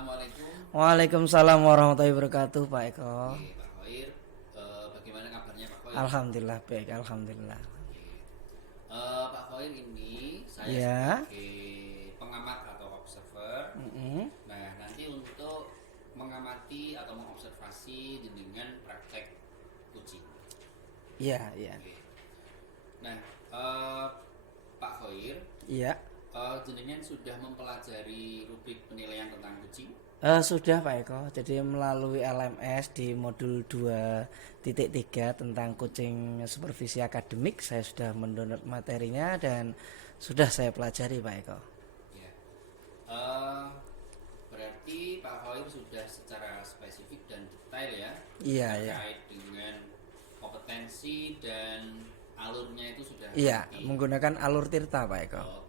Assalamualaikum. Waalaikumsalam warahmatullahi wabarakatuh, Pak Eko. Oke, Pak Khoir, bagaimana kabarnya Pak Khoir? Alhamdulillah baik, alhamdulillah. Oke. Pak Khoir, ini saya Ya. sebagai pengamat atau observer. Nah, nanti untuk mengamati atau mengobservasi dengan praktek kucing. Iya, iya. Oke. Nah, Pak Khoir, Iya. jenengan sudah mempelajari rubrik penilaian tentang kucing? Sudah Pak Eko. Jadi melalui LMS di modul 2.3 tentang kucing supervisi akademik, saya sudah mendownload materinya dan sudah saya pelajari, Pak Eko. Ya. Berarti Pak Khoir sudah secara spesifik dan detail ya Iya, iya. terkait dengan kompetensi dan alurnya itu sudah Iya, ngerti. menggunakan alur tirta, Pak Eko. Oke.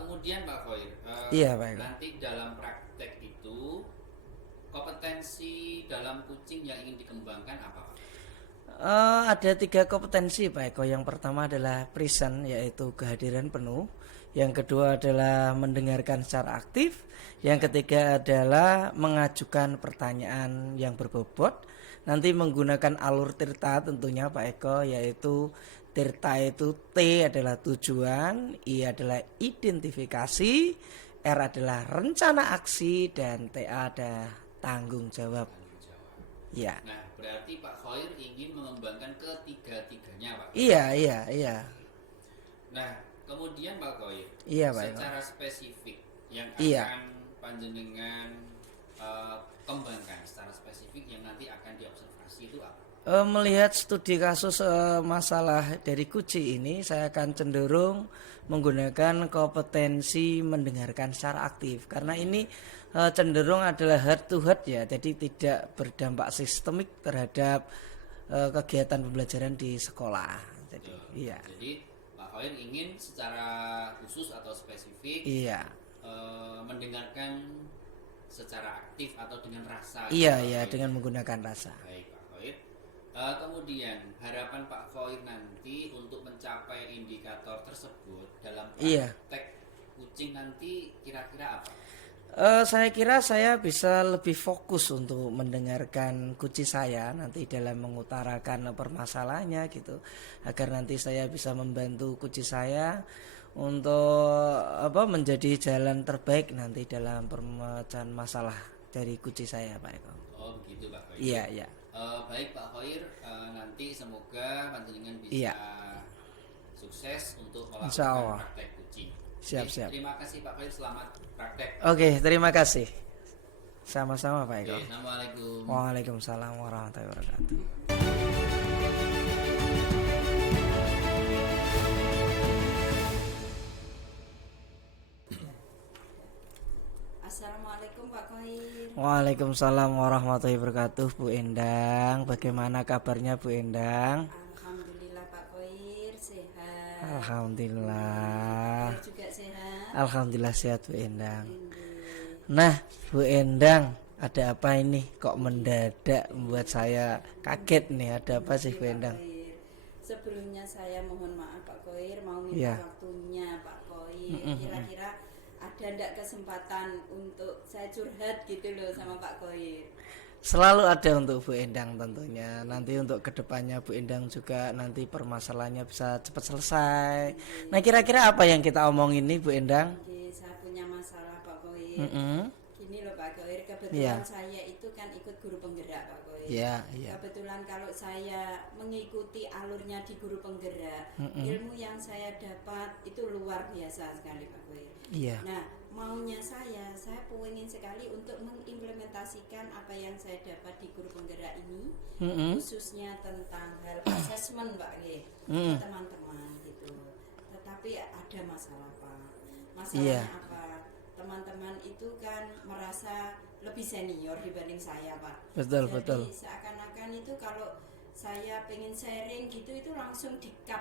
Kemudian Pak Khoir, Iya, Pak Eko. nanti dalam praktek itu kompetensi dalam kucing yang ingin dikembangkan apa Pak? Ada 3 kompetensi Pak Eko. Yang pertama adalah present, yaitu kehadiran penuh. Yang kedua adalah mendengarkan secara aktif. Yang ketiga adalah mengajukan pertanyaan yang berbobot. Nanti menggunakan alur tirta tentunya Pak Eko, yaitu tirta itu T adalah tujuan, I adalah identifikasi, R adalah rencana aksi, dan TA adalah tanggung jawab. Tanggung jawab. Ya. Nah, berarti Pak Khoir ingin mengembangkan ketiga-tiganya Pak. Iya, iya, iya. Nah, kemudian Pak Khoir, Iya, Pak Eko. secara spesifik yang Iya. akan panjenengan kembangkan secara spesifik yang nanti akan diobservasi itu apa? Melihat studi kasus masalah dari kucing ini, saya akan cenderung menggunakan kompetensi mendengarkan secara aktif karena ini cenderung adalah heart to heart ya, jadi tidak berdampak sistemik terhadap kegiatan pembelajaran di sekolah. Jadi, iya, Jadi Pak Khoir ingin secara khusus atau spesifik iya, mendengarkan secara aktif atau dengan rasa. iya, Pak iya, Khoir. dengan menggunakan rasa. Baik Pak Khoir. Kemudian harapan Pak Khoir nanti untuk mencapai indikator tersebut dalam Iya. praktek kucing nanti kira-kira apa? Saya kira saya bisa lebih fokus untuk mendengarkan kucing saya nanti dalam mengutarakan permasalahannya gitu, agar nanti saya bisa membantu kucing saya untuk menjadi jalan terbaik nanti dalam pemecahan masalah dari kucing saya, Pak Eko. Oh begitu Pak Khoir. Iya, iya. Baik Pak Khoir, nanti semoga panjenengan bisa Iya. sukses untuk Insya melakukan Allah. praktek kucing. Siap, Oke, siap. Terima kasih Pak Khoir, selamat praktek. Oke, terima kasih. Sama-sama, Pak Eko. Oke, Assalamualaikum. Waalaikumsalam warahmatullahi wabarakatuh. Assalamualaikum Pak Khoir. Waalaikumsalam warahmatullahi wabarakatuh, Bu Endang. Bagaimana kabarnya Bu Endang? Alhamdulillah Pak Khoir sehat. Alhamdulillah. Khoir juga sehat. Alhamdulillah sehat Bu Endang. Alhamdulillah. Nah, Bu Endang, ada apa ini? Kok mendadak membuat saya kaget nih? Ada apa sih Bu Pak Endang? Khoir. Sebelumnya saya mohon maaf Pak Khoir, mau minta Iya. waktunya Pak Khoir. Kira-kira ada ndak kesempatan untuk saya curhat gitu loh sama Pak Khoir? Selalu ada untuk Bu Endang tentunya. Nanti untuk kedepannya Bu Endang juga nanti permasalahannya bisa cepat selesai. Nah, kira-kira apa yang kita omongin nih Bu Endang? Oke, saya punya masalah Pak Khoir. Mm-mm. Gini loh Pak Khoir, kebetulan Iya. saya itu kan ikut guru penggerak Pak Khoir. Iya, iya. Kebetulan kalau saya mengikuti alurnya di guru penggerak, ilmu yang saya dapat itu luar biasa sekali Pak Khoir. Iya. Nah, maunya saya pengen sekali untuk mengimplementasikan apa yang saya dapat di guru penggerak ini, khususnya tentang hal asesmen Pak Khoir, ke teman-teman gitu. Tetapi ada masalah Pak. Masalahnya Iya. apa? Teman-teman itu kan merasa lebih senior dibanding saya Pak. Betul, Jadi betul. seakan-akan itu kalau saya pengen sharing gitu itu langsung di-cut.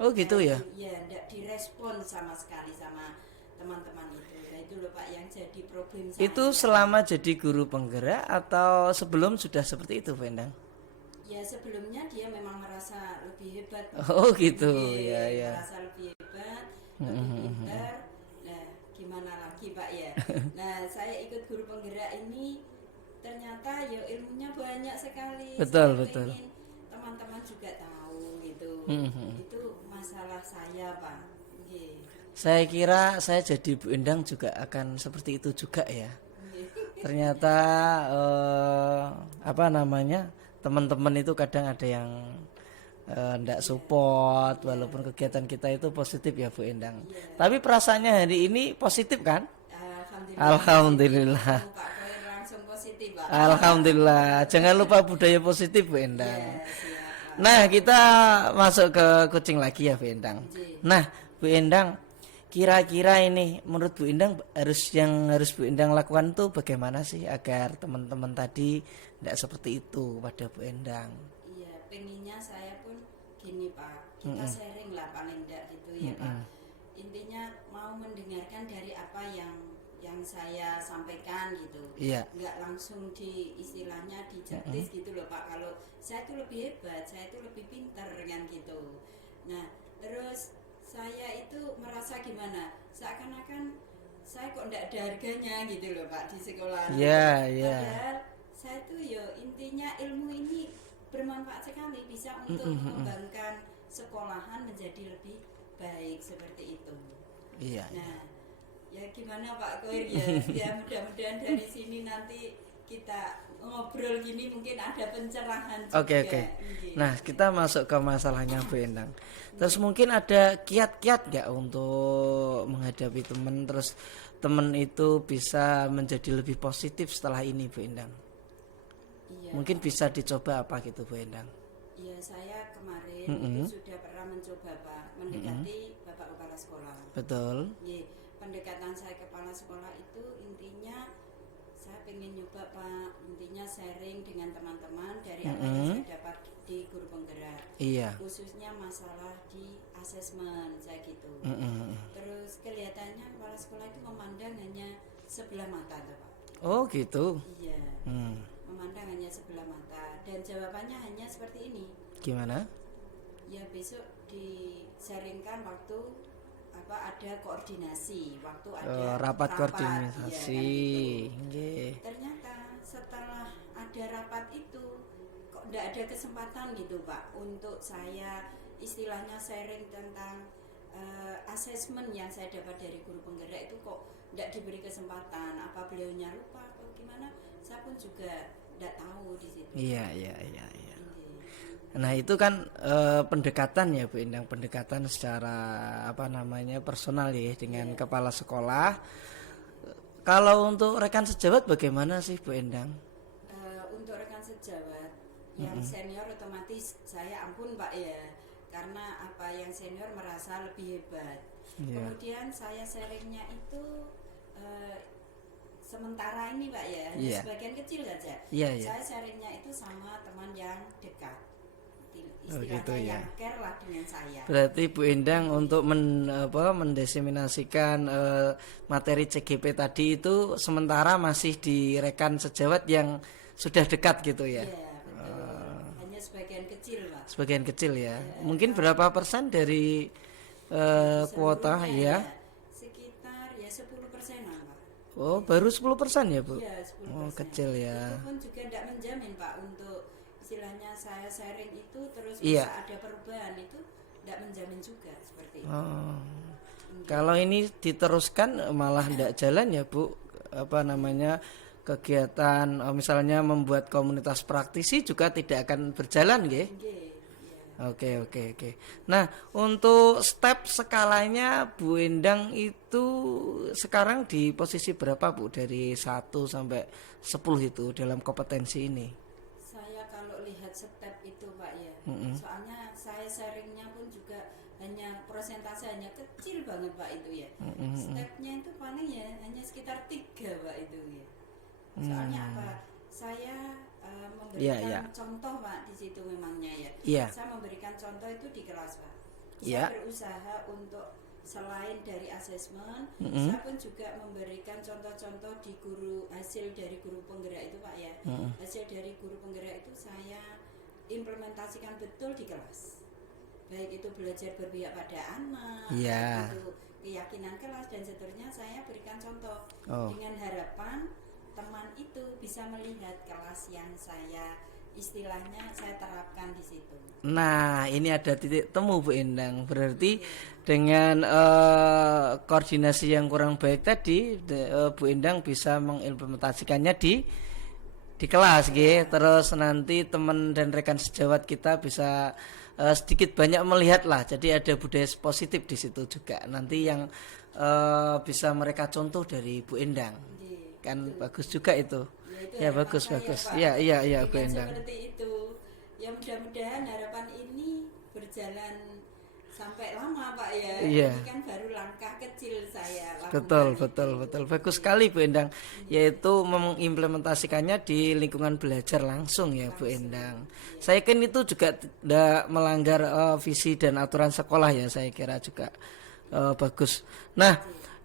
Oh gitu ya? Iya, tidak direspon sama sekali sama teman-teman itu. Nah itu loh Pak yang jadi problem saya. Itu selama jadi guru penggerak atau sebelum sudah seperti itu, Bu Endang? Ya sebelumnya dia memang merasa lebih hebat. Oh gitu, Iya, ya ya. merasa lebih hebat, lebih pintar. Nah gimana lagi Pak ya. Nah saya ikut guru penggerak ini ternyata ya ilmunya banyak sekali. Betul, Saya betul. pengen teman-teman juga tahu gitu. Itu masalah saya Pak. Nggih. Saya kira saya jadi Bu Endang juga akan seperti itu juga ya. Ternyata apa namanya, teman-teman itu kadang ada yang ndak support walaupun kegiatan kita itu positif ya Bu Endang. Tapi perasaannya hari ini positif kan? Alhamdulillah. Pak Koir langsung positif Pak. Alhamdulillah. Jangan lupa budaya positif Bu Endang. Ya, siap Pak. Nah, kita masuk ke kucing lagi ya Bu Endang. Nah, Bu Endang, kira-kira ini menurut Bu Endang harus Bu Endang lakukan tuh bagaimana sih agar teman-teman tadi tidak seperti itu pada Bu Endang? Iya, pengennya saya pun gini Pak, kita sharing lah paling enggak gitu ya Pak. Intinya mau mendengarkan dari apa yang saya sampaikan gitu. Iya. Enggak langsung di istilahnya dijetis gitu loh Pak. Kalau saya itu lebih hebat, saya itu lebih pintar kan gitu. Nah, terus saya itu merasa gimana? Seakan-akan saya kok enggak ada harganya gitu loh Pak di sekolah. Iya, iya. Padahal saya tuh ya intinya ilmu ini bermanfaat sekali, bisa untuk mengembangkan sekolahan menjadi lebih baik seperti itu. Iya. Nah, ya gimana Pak Koir ya, ya mudah-mudahan dari sini nanti kita ngobrol gini mungkin ada pencerahan juga. Oke. Nah, kita masuk ke masalahnya Bu Endang. Terus mungkin ada kiat-kiat nggak untuk menghadapi teman, terus teman itu bisa menjadi lebih positif setelah ini Bu Endang? Iya, Mungkin bisa dicoba apa gitu Bu Endang? iya saya kemarin itu sudah pernah mencoba Pak mendekati Bapak Kepala Sekolah. Betul. Ye, pendekatan saya kepala sekolah itu intinya saya pengen nyoba Pak, intinya sharing dengan teman-teman dari apa yang saya dapat di guru penggerak. Iya. Khususnya masalah di asesmen saya gitu. Terus kelihatannya kepala sekolah itu memandang hanya sebelah mata tuh Pak. Oh gitu. Iya. Memandang hanya sebelah mata dan jawabannya hanya seperti ini. Gimana? Ya besok disaringkan waktu ada koordinasi, waktu ada Rapat iya, koordinasi. kan gitu. Nggih. Ternyata setelah ada rapat itu kok tidak ada kesempatan gitu Pak untuk saya istilahnya sharing tentang asesmen yang saya dapat dari guru penggerak itu kok tidak diberi kesempatan. Apa beliaunya lupa atau gimana? Saya pun juga tidak tahu di situ. Iya. Nah itu kan pendekatan ya Bu Endang, pendekatan secara apa namanya personal ya dengan kepala sekolah. Kalau untuk rekan sejawat bagaimana sih Bu Endang? Untuk rekan sejawat yang senior otomatis saya ampun Pak ya, karena apa yang senior merasa lebih hebat. Kemudian saya sharingnya itu sementara ini Pak ya, hanya sebagian kecil saja. Saya sharingnya itu sama teman yang dekat. Istilahnya yang care lah dengan saya. Berarti Bu Endang untuk mendesiminasikan materi CGP tadi itu sementara masih di rekan sejawat yang sudah dekat gitu ya? Iya betul. Hanya sebagian kecil Pak. Sebagian kecil ya. Mungkin berapa persen dari kuota ya? Sekitar ya 10%-an Pak. Oh baru 10% ya Bu? Iya 10%. Oh kecil ya. Itu pun juga tidak menjamin Pak untuk istilahnya saya sharing itu terus bisa ada perubahan, itu tidak menjamin juga seperti itu. Kalau ini diteruskan malah tidak jalan ya Bu, apa namanya kegiatan misalnya membuat komunitas praktisi juga tidak akan berjalan nggih? Oke. Nah untuk step skalanya Bu Endang itu sekarang di posisi berapa Bu dari 1 sampai 10 itu dalam kompetensi ini? Step itu Pak ya, soalnya saya sharingnya pun juga hanya persentase hanya kecil banget Pak itu ya. Stepnya itu paling ya hanya sekitar 3 Pak itu ya. Soalnya apa? Saya memberikan contoh Pak di situ memangnya ya. Saya memberikan contoh itu di kelas Pak. Saya berusaha untuk selain dari asesmen, saya pun juga memberikan contoh-contoh di hasil dari guru penggerak itu Pak ya. Hasil dari guru penggerak itu saya implementasikan betul di kelas. baik itu belajar berpihak pada anak, Iya. itu keyakinan kelas dan seterusnya, saya berikan contoh Oh. dengan harapan teman itu bisa melihat kelas yang saya istilahnya saya terapkan di situ. Nah, ini ada titik temu Bu Endang. Berarti dengan koordinasi yang kurang baik tadi, Bu Endang bisa mengimplementasikannya di kelas, gitu. Terus nanti teman dan rekan sejawat kita bisa sedikit banyak melihat lah. Jadi ada budaya positif di situ juga. Nanti yang bisa mereka contoh dari Bu Endang. Kan Itu. bagus juga itu. Ya, Ya itu harapan bagus saya, bagus. Pak. Ya iya Bu Dengan Endang. seperti itu, ya mudah-mudahan harapan ini berjalan sampai lama Pak ya. Iya. Ini kan baru langkah kecil saya lakukan. Betul. Bagus sekali Bu Endang. Yaitu mengimplementasikannya di lingkungan belajar langsung ya Bu Endang. Saya kira itu juga tidak melanggar visi dan aturan sekolah ya, saya kira juga bagus. Nah,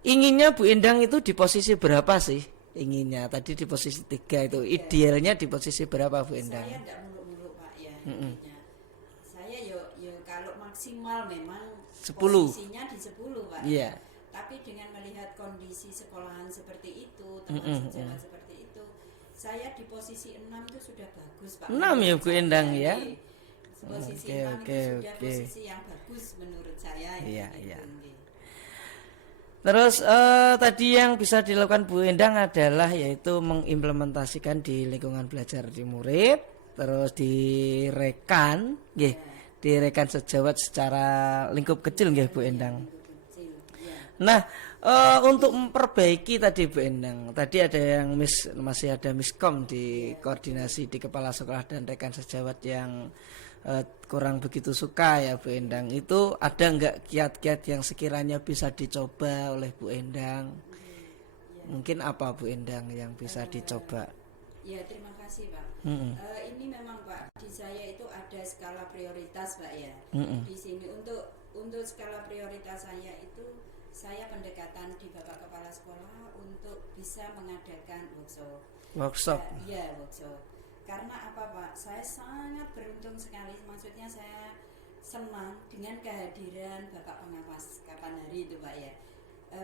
inginnya Bu Endang itu di posisi berapa sih? Inginnya tadi di posisi 3 itu. Idealnya di posisi berapa Bu Endang? Saya tidak muluk-muluk Pak ya. Intinya. Saya yo kalau maksimal memang 10. posisinya di 10 Pak. Iya. Tapi dengan melihat kondisi sekolahan seperti itu, teman sejawat seperti itu, saya di posisi 6 itu sudah bagus Pak. 6 ya Bu Endang ya. Posisi Oke, 6 oke, itu sudah oke. posisi yang bagus menurut saya. Iya, gitu. iya. Terus tadi yang bisa dilakukan Bu Endang adalah yaitu mengimplementasikan di lingkungan belajar di murid, terus di rekan, nggih, di rekan sejawat secara lingkup kecil nggih Bu Endang. Kecil. Ya. Nah, untuk memperbaiki tadi Bu Endang, tadi ada yang masih ada miskom di koordinasi di kepala sekolah dan rekan sejawat yang kurang begitu suka ya Bu Endang. Itu ada nggak kiat-kiat yang sekiranya bisa dicoba oleh Bu Endang? Mungkin apa Bu Endang yang bisa dicoba? Ya, terima kasih Pak. Ini memang Pak, di saya itu ada skala prioritas Pak ya. Di sini untuk skala prioritas saya itu, saya pendekatan di Bapak Kepala Sekolah untuk bisa mengadakan Workshop. Ya, workshop. Karena apa Pak? Saya sangat beruntung sekali. Maksudnya saya senang dengan kehadiran Bapak Pengawas kapan hari itu Pak ya.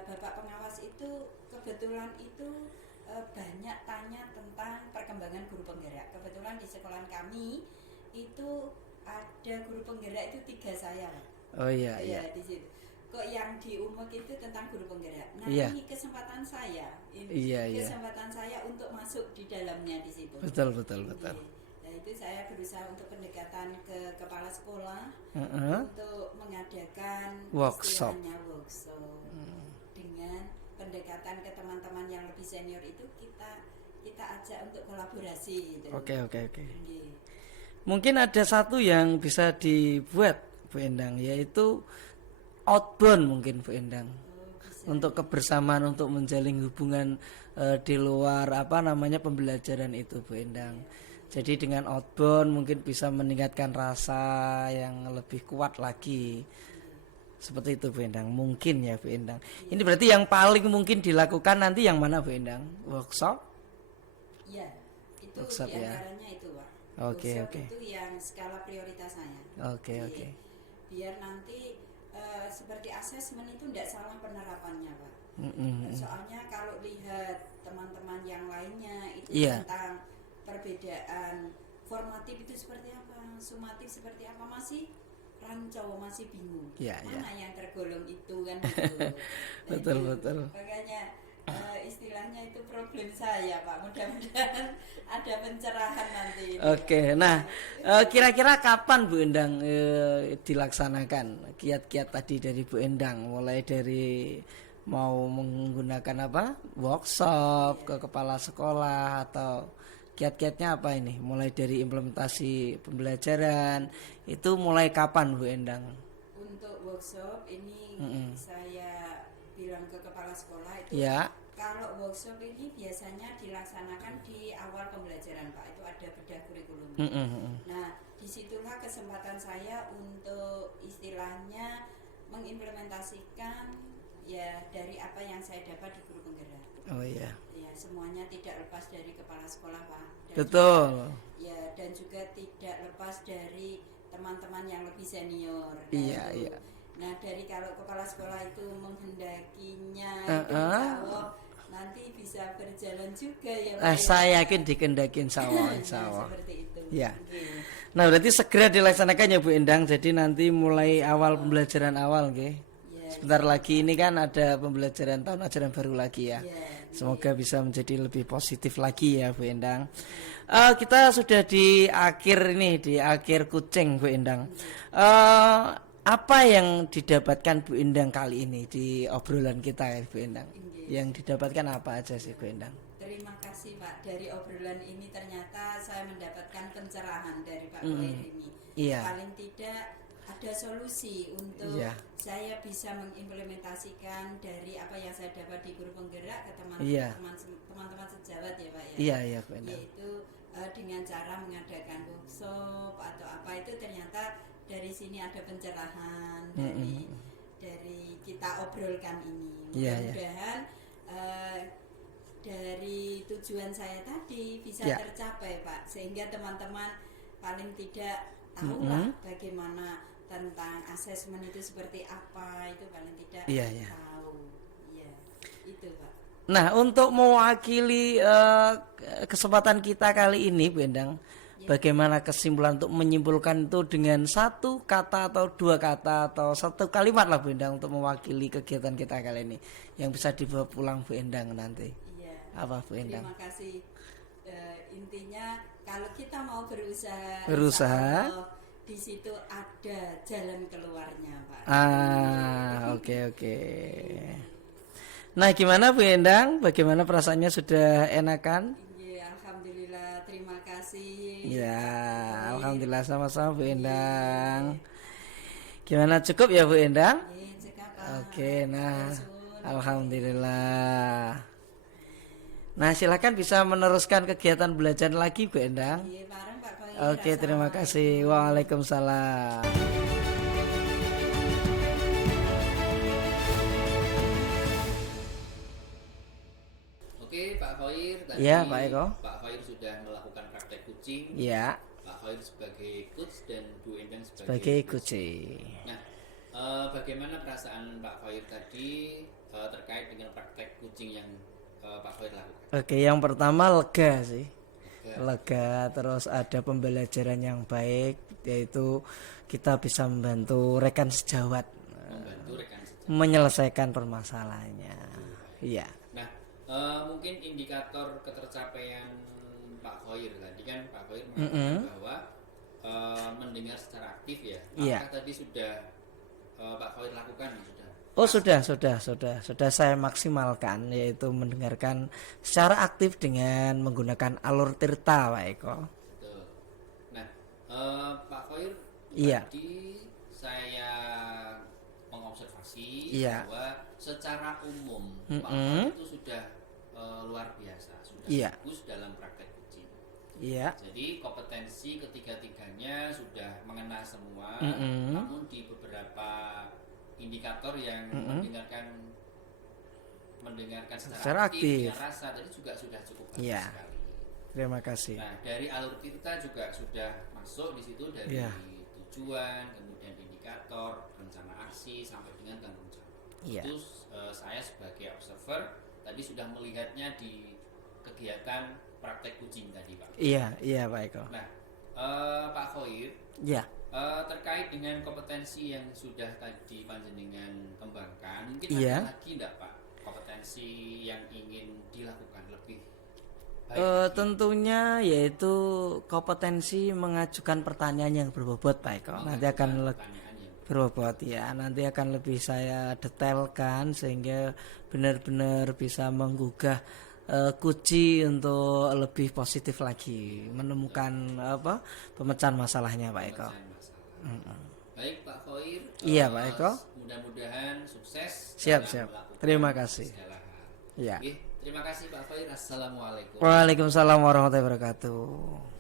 Bapak Pengawas itu kebetulan itu banyak tanya tentang perkembangan guru penggerak. Kebetulan di sekolah kami itu ada guru penggerak itu 3 saya Pak. Oh iya. Di situ. Kok yang di UMUK itu tentang guru penggerak. Nah, Iya. ini kesempatan saya. Iya. Kesempatan saya untuk masuk di dalamnya di situ. Betul. Nah, itu saya berusaha untuk pendekatan ke kepala sekolah untuk mengadakan Workshop. istilahnya workshop. Dengan pendekatan ke teman-teman yang lebih senior itu kita ajak untuk kolaborasi gitu. Oke. Nggih. Mungkin ada satu yang bisa dibuat Bu Endang, yaitu outbound mungkin Bu Endang. Untuk kebersamaan, untuk menjalin hubungan di luar pembelajaran itu Bu Endang. Jadi dengan outbound mungkin bisa meningkatkan rasa yang lebih kuat lagi. Seperti itu Bu Endang. Mungkin ya Bu Endang. Ini berarti yang paling mungkin dilakukan nanti yang mana Bu Endang? Workshop? Ya, itu Workshop ya. diantaranya itu Pak. Oke. Itu yang skala prioritas saya. Oke. Biar nanti seperti asesmen itu tidak salah penerapannya Pak. Soalnya kalau lihat teman-teman yang lainnya itu tentang perbedaan formatif itu seperti apa, sumatif seperti apa, masih rancau, masih bingung. Mana yang tergolong itu kan gitu. Betul. Makanya istilahnya itu problem saya Pak. Mudah-mudahan ada pencerahan nanti. Oke, nah kira-kira kapan Bu Endang dilaksanakan kiat-kiat tadi dari Bu Endang, mulai dari mau menggunakan workshop ke kepala sekolah atau kiat-kiatnya apa ini? Mulai dari implementasi pembelajaran itu mulai kapan Bu Endang? Untuk workshop ini saya bilang ke kepala sekolah itu. Ya. Kalau workshop ini biasanya dilaksanakan di awal pembelajaran Pak, itu ada bedah kurikulum. Nah, disitulah kesempatan saya untuk istilahnya mengimplementasikan ya dari apa yang saya dapat di guru penggerak. Oh iya. Ya, semuanya tidak lepas dari kepala sekolah Pak. Betul. Dan juga tidak lepas dari teman-teman yang lebih senior. Iya, iya. Nah, dari kalau kepala sekolah itu menghendakinya itu insya Allah nanti bisa berjalan juga ya Pak. Saya yakin dikendakin sawah, Nah, seperti itu. Ya. Nggih. Nah, berarti segera dilaksanakan ya Bu Endang. Jadi nanti mulai awal pembelajaran awal nggih. Ya, Sebentar lagi ini kan ada pembelajaran tahun ajaran baru lagi ya. ya. Semoga bisa menjadi lebih positif lagi ya Bu Endang. Kita sudah di akhir ini, di akhir kucing Bu Endang. Apa yang didapatkan Bu Endang kali ini di obrolan kita ya Bu Endang? Yang didapatkan apa aja sih Bu Endang? Terima kasih Pak. Dari obrolan ini ternyata saya mendapatkan pencerahan dari Pak Khoir ini. Iya. Paling tidak ada solusi untuk Iya. saya bisa mengimplementasikan dari apa yang saya dapat di guru penggerak ke Iya. teman-teman sejawat ya Pak ya. Iya, iya Bu Endang. Yaitu dengan cara mengadakan workshop atau apa itu ternyata dari sini ada pencerahan dari kita obrolkan ini. Iya, iya. Mudah-mudahan dari tujuan saya tadi bisa Ya. tercapai Pak, sehingga teman-teman paling tidak tahulah bagaimana tentang asesmen itu seperti apa, itu paling tidak Iya, iya. tahu. Iya, itu Pak. Nah, untuk mewakili kesempatan kita kali ini Bu Endang, bagaimana kesimpulan untuk menyimpulkan itu dengan satu kata atau dua kata atau satu kalimat lah Bu Endang untuk mewakili kegiatan kita kali ini yang bisa dibawa pulang Bu Endang nanti. Iya. Apa Bu Endang? Terima kasih. Intinya kalau kita mau berusaha, Berusaha. insya Allah di situ ada jalan keluarnya Pak. Oke. Nah, gimana Bu Endang? Bagaimana perasaannya, sudah enakan? Iya, alhamdulillah, terima kasih. Ya, alhamdulillah sama-sama Bu Endang. Gimana, cukup ya Bu Endang? Iya, cekap, Pak. Oke, nah, Sun. alhamdulillah. Nah, silakan bisa meneruskan kegiatan belajar lagi Bu Endang. Iya, bareng Pak Khoir. Oke, terima kasih. Waalaikumsalam. Oke, Pak Khoir, tadi Iya, Pak Eko. Pak Khoir sudah melakukan praktek kucing. Ya, Pak Khoir sebagai coach dan Bu Endang sebagai kucing. Nah, bagaimana perasaan Pak Khoir tadi terkait dengan praktek kucing yang Pak Khoir lakukan? Oke, yang pertama lega sih. Lega, terus ada pembelajaran yang baik, yaitu kita bisa membantu rekan sejawat Membantu rekan sejawat. menyelesaikan permasalahannya. Iya. Nah, mungkin indikator ketercapaian Pak Khoir tadi kan Pak Khoir mengatakan bahwa mendengar secara aktif ya. Iya. Apakah tadi sudah Pak Khoir lakukan? Sudah saya maksimalkan, yaitu mendengarkan secara aktif dengan menggunakan alur tirta Pak Eko. Betul. Nah, Pak Khoir, Iya. tadi saya mengobservasi Iya. bahwa secara umum Pak Khoir itu sudah luar biasa, sudah Iya. bagus dalam praktek kucing. Iya. Jadi kompetensi ketiga-tiganya sudah mengena semua, namun di beberapa indikator yang mendengarkan secara aktif, punya rasa tadi juga sudah cukup bagus Iya. sekali. Terima kasih. Nah, dari alur kita juga sudah masuk di situ dari Iya. tujuan, kemudian indikator, rencana aksi sampai dengan tanggung jawab. Iya. Itu saya sebagai observer tadi sudah melihatnya di kegiatan praktek kucing tadi, Pak. Iya Pak Eko. Nah, Pak Khoir, Iya. terkait dengan kompetensi yang sudah tadi panjenengan kembangkan, mungkin Iya. ada lagi enggak Pak kompetensi yang ingin dilakukan lebih baik lagi? Tentunya yaitu kompetensi mengajukan pertanyaan yang berbobot Pak Eko. Nanti akan Pertanyaan yang berbobot ya. Nanti akan lebih saya detailkan sehingga benar-benar bisa menggugah Kuci untuk lebih positif lagi menemukan pemecahan masalahnya Pak Eko. Baik Pak Khoir. Iya Pak Eko. Mudah-mudahan sukses. Siap. dalam melakukan Terima kasih. segala hal. Ya. Oke, terima kasih Pak Khoir. Assalamualaikum. Waalaikumsalam warahmatullahi wabarakatuh.